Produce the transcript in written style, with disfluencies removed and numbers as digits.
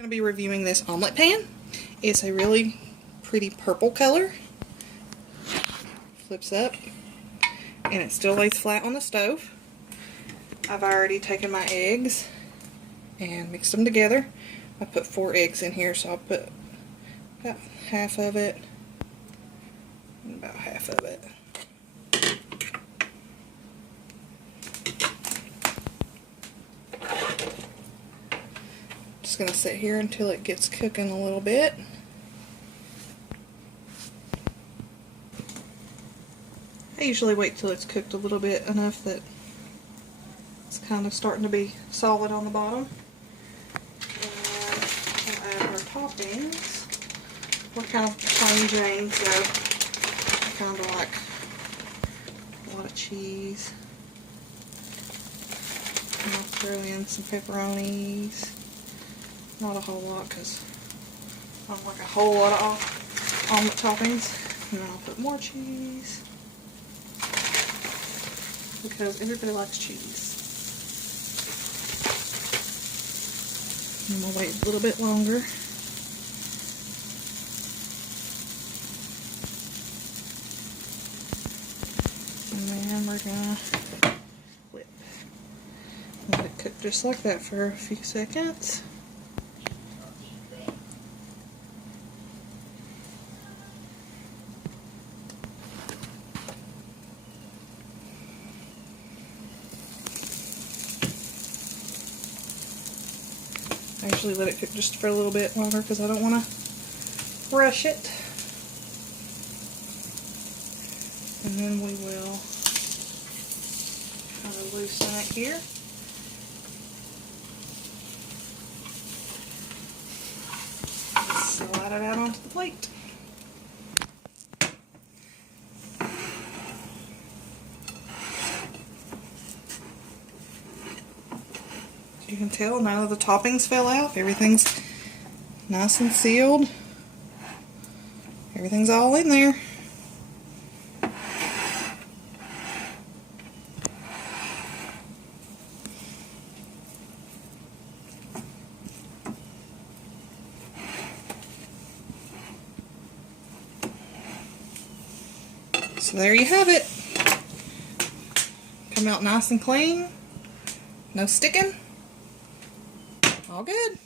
I'm going to be reviewing this omelet pan. It's a really pretty purple color. Flips up and it still lays flat on the stove. I've already taken my eggs and mixed them together. I put 4 eggs in here, so I'll put about half of it and about half of it. Just gonna sit here until it gets cooking a little bit. I usually wait till it's cooked a little bit enough that it's kind of starting to be solid on the bottom. And we'll add our toppings. We're kind of plain Jane, so I kind of like a lot of cheese. And I'll throw in some pepperonis. Not a whole lot because I don't like a whole lot of omelet toppings. And then I'll put more cheese because everybody likes cheese. And we'll wait a little bit longer. And then we're gonna flip. Let it cook just like that for a few seconds. I usually let it cook just for a little bit longer because I don't want to rush it. And then we will kind of loosen it here. Slide it out onto the plate. You can tell none of the toppings fell out. Everything's nice and sealed. Everything's all in there. So there you have it. Come out nice and clean. No sticking. All good.